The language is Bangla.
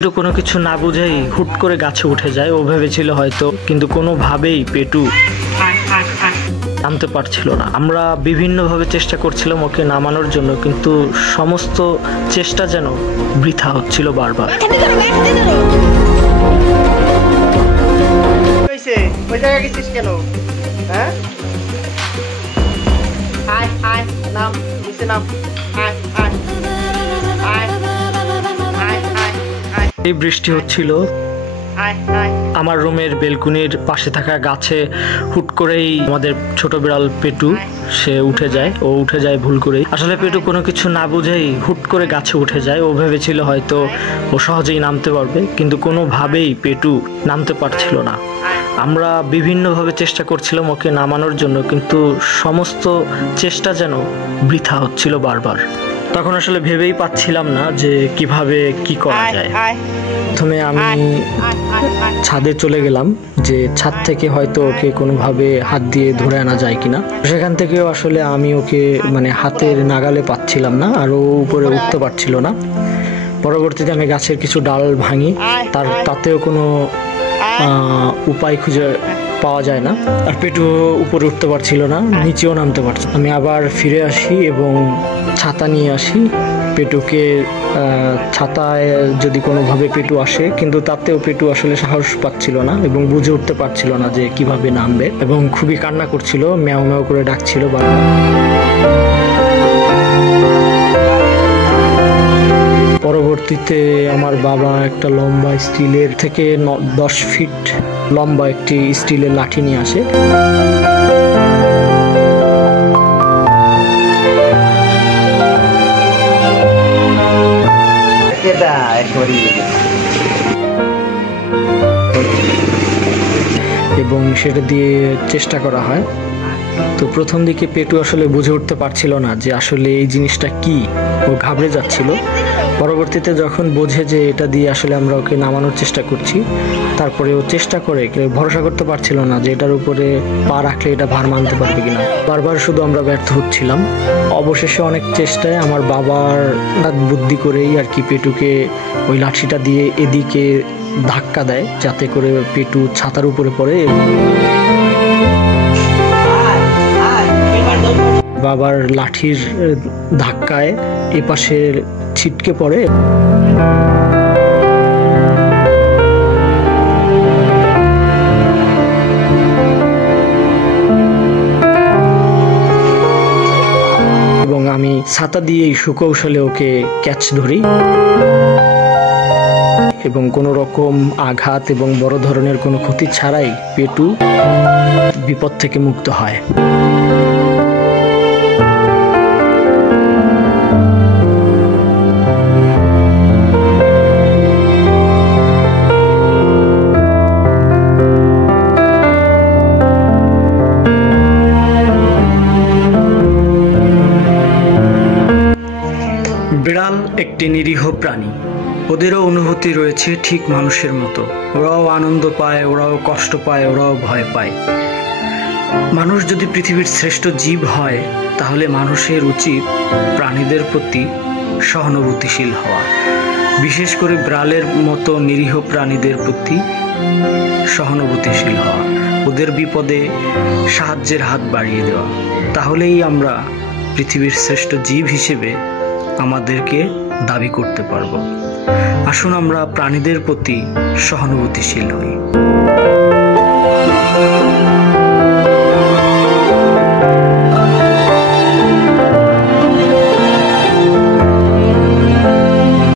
পেটু কোনো কিছু না বুঝেই হুট করে গাছে উঠে যায়। ও ভেবেছিল হয়তো, কিন্তু কোনোভাবেই পেটু নামতে পারছিল না। আমরা বিভিন্নভাবে চেষ্টা করছিলাম ওকে নামানোর জন্য, কিন্তু সমস্ত চেষ্টা যেন বৃথা হচ্ছিল বারবার। ওই জায়গায় গেছিস কেন? হ্যাঁ, আয় আয়, নাম নিচে নাম, আয় আয় আয় আয় আয় আয়। এই বৃষ্টি হচ্ছিল, আমার রুমের বেলকুনির পাশে থাকা গাছে হুট করেই আমাদের ছোট বিড়াল পেটু সে উঠে যায়। ও উঠে যায় ভুল করেই। আসলে পেটু কোনো কিছু না বুঝেই হুট করে গাছে উঠে যায়। ও ভেবেছিল হয়তো ও সহজেই নামতে পারবে, কিন্তু কোনোভাবেই পেটু নামতে পারছিল না। আমরা বিভিন্নভাবে চেষ্টা করছিলাম ওকে নামানোর জন্য, কিন্তু সমস্ত চেষ্টা যেন বৃথা হচ্ছিল বারবার। তখন আসলে ভেবেই পাচ্ছিলাম না যে কিভাবে কি করা যায়। প্রথমে আমি ছাদে চলে গেলাম যে ছাদ থেকে হয়তো ওকে কোনোভাবে হাত দিয়ে ধরে আনা যায় কিনা। সেখান থেকেও আসলে আমি ওকে হাতের নাগালে পাচ্ছিলাম না, আর ও উপরে উঠতে পারছিল না। পরবর্তীতে আমি গাছের কিছু ডাল ভাঙি, তাতেও কোনো উপায় খুঁজে পাওয়া যায় না, আর পেটু উপরে উঠতে পারছিল না, নিচেও নামতে পারছে। আমি আবার ফিরে আসি এবং ছাতা নিয়ে আসি। পেটুকে ছাতায় যদি কোনোভাবে পেটু আসে, কিন্তু তাতেও পেটু আসলে সাহস পাচ্ছিল না এবং বুঝে উঠতে পারছিল না যে কিভাবে নামবে, এবং খুবই কান্না করছিল, ম্যাও ম্যাও করে ডাকছিল বারবার। পরবর্তীতে আমার বাবা একটা লম্বা স্টিলের থেকে 10 ফিট লম্বা একটি স্টিলের লাঠি নিয়ে আসে। এবং সেটা দিয়ে চেষ্টা করা হয়। তো প্রথম দিকে পেটু আসলে বুঝে উঠতে পারছিল না যে আসলে এই জিনিসটা কি, ও ঘাবড়ে যাচ্ছিল। পরবর্তীতে যখন বোঝে যে এটা দিয়ে আসলে আমরা ওকে নামানোর চেষ্টা করছি, তারপরে ও চেষ্টা করে, ভরসা করতে পারছিল না যে এটার উপরে পা রাখলে এটা ভার মানতে পারবে কিনা। বারবার শুধু আমরা ব্যর্থ হচ্ছিলাম। অবশেষে অনেক চেষ্টায় আমার বাবার বুদ্ধি করেই আর কি পেটুকে ওই লাঠিটা দিয়ে এদিকে ধাক্কা দেয়, যাতে করে পেটু ছাতার উপরে পড়ে। বাবার লাঠির ধাক্কায় এপাশে ছিটকে পড়ে এবং আমি ছাতা দিয়েই সুকৌশলে ওকে ক্যাচ ধরি এবং কোনো রকম আঘাত এবং বড় ধরনের কোনো ক্ষতি ছাড়াই পেটু বিপদ থেকে মুক্ত হয়। বিড়াল একটি নিরীহ প্রাণী। ওদেরও অনুভূতি রয়েছে ঠিক মানুষের মতো। ওরাও আনন্দ পায়, ওরাও কষ্ট পায়, ওরাও ভয় পায়। মানুষ যদি পৃথিবীর শ্রেষ্ঠ জীব হয়, তাহলে মানুষের উচিত প্রাণীদের প্রতি সহানুভূতিশীল হওয়া, বিশেষ করে বিড়ালের মতো নিরীহ প্রাণীদের প্রতি সহানুভূতিশীল হওয়া, ওদের বিপদে সাহায্যের হাত বাড়িয়ে দেওয়া। তাহলেই আমরা পৃথিবীর শ্রেষ্ঠ জীব হিসেবে আমাদেরকে দাবি করতে পারব। আসুন আমরা প্রাণীদের প্রতি সহানুভূতিশীল হই।